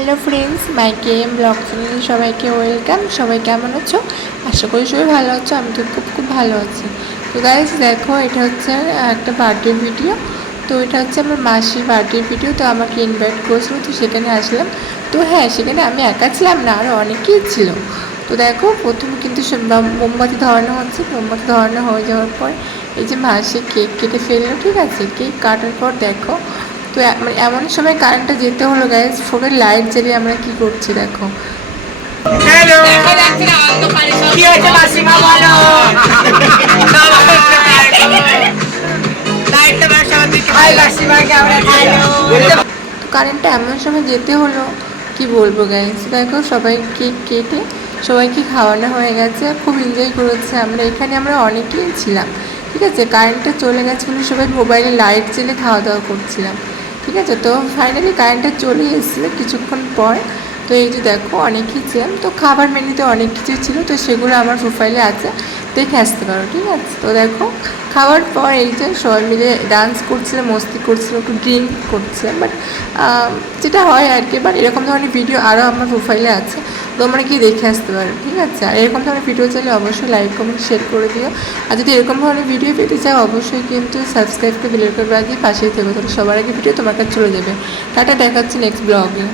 Hello friends, my cam blog চ্যানেলে সবাইকে welcome. সবাই কেমন আছো? আশা করি সবাই ভালো আছো, আমি তো খুব খুব ভালো আছি। তো গাইজ দেখো, এটা হচ্ছে একটা বার্থডে ভিডিও তো এটা হচ্ছে আমার মাসির বার্থডে ভিডিও তো আমাকে ইনভাইট করেছিল, তো সেখানে আসলাম। তো হ্যাঁ সেখানে আমি একা ছিলাম না আরও অনেকেই ছিল। তো দেখো, প্রথমে কিন্তু মোমবাতি ধরানো হচ্ছে। মোমবাতি ধরানো হয়ে যাওয়ার পর এই যে মাসি কেক কেটে ফেলল, ঠিক আছে? কেক কাটার পর দেখো তো মানে এমন সময় কারেন্টটা যেতে হলো গ্যাস ফোনের লাইট জ্বালিয়ে আমরা কি করছি দেখো। কারেন্টটা এমন সময় যেতে হলো কি বলব গ্যাস দেখো সবাই কেক কেটে সবাইকে খাওয়ানো হয়ে গেছে খুব এনজয় করেছে আমরা। এখানে আমরা অনেকেই ছিলাম ঠিক আছে? কারেন্টটা চলে গেছে বলে সবাই মোবাইলে লাইট জ্বেলে খাওয়া দাওয়া করছিলাম। ঠিক আছে? তো ফাইনালি কারেন্টটা চলে এসেছিল কিছুক্ষণ পর। তো এই যে দেখো অনেকই কিছু তো খাবার মেনুতে অনেক কিছু ছিল, তো সেগুলো আমার প্রোফাইলে আছে। দেখে আসতে পারো, ঠিক আছে? তো দেখো, খাওয়ার পর এই যে সবাই মিলে ডান্স করছিলাম মস্তি করছিলাম একটু ড্রিঙ্ক করছিলাম বাট যেটা হয় আর কি বাট এরকম ধরনের ভিডিও আরও আমার প্রোফাইলে আছে। তোমরা কি দেখে আসতে পারো, ঠিক আছে? আর এরকম ধরনের ভিডিও চাইলে অবশ্যই লাইক কমেন্ট শেয়ার করে দিও। আর যদি এরকম ধরনের ভিডিও পেতে চাও, অবশ্যই কিন্তু সাবস্ক্রাইব করে বেলের করে রাখি পাশেই থেকে, তাহলে সবার আগে ভিডিও তোমার কাছে চলে যাবে। টাটা দেখাচ্ছি নেক্সট ব্লগে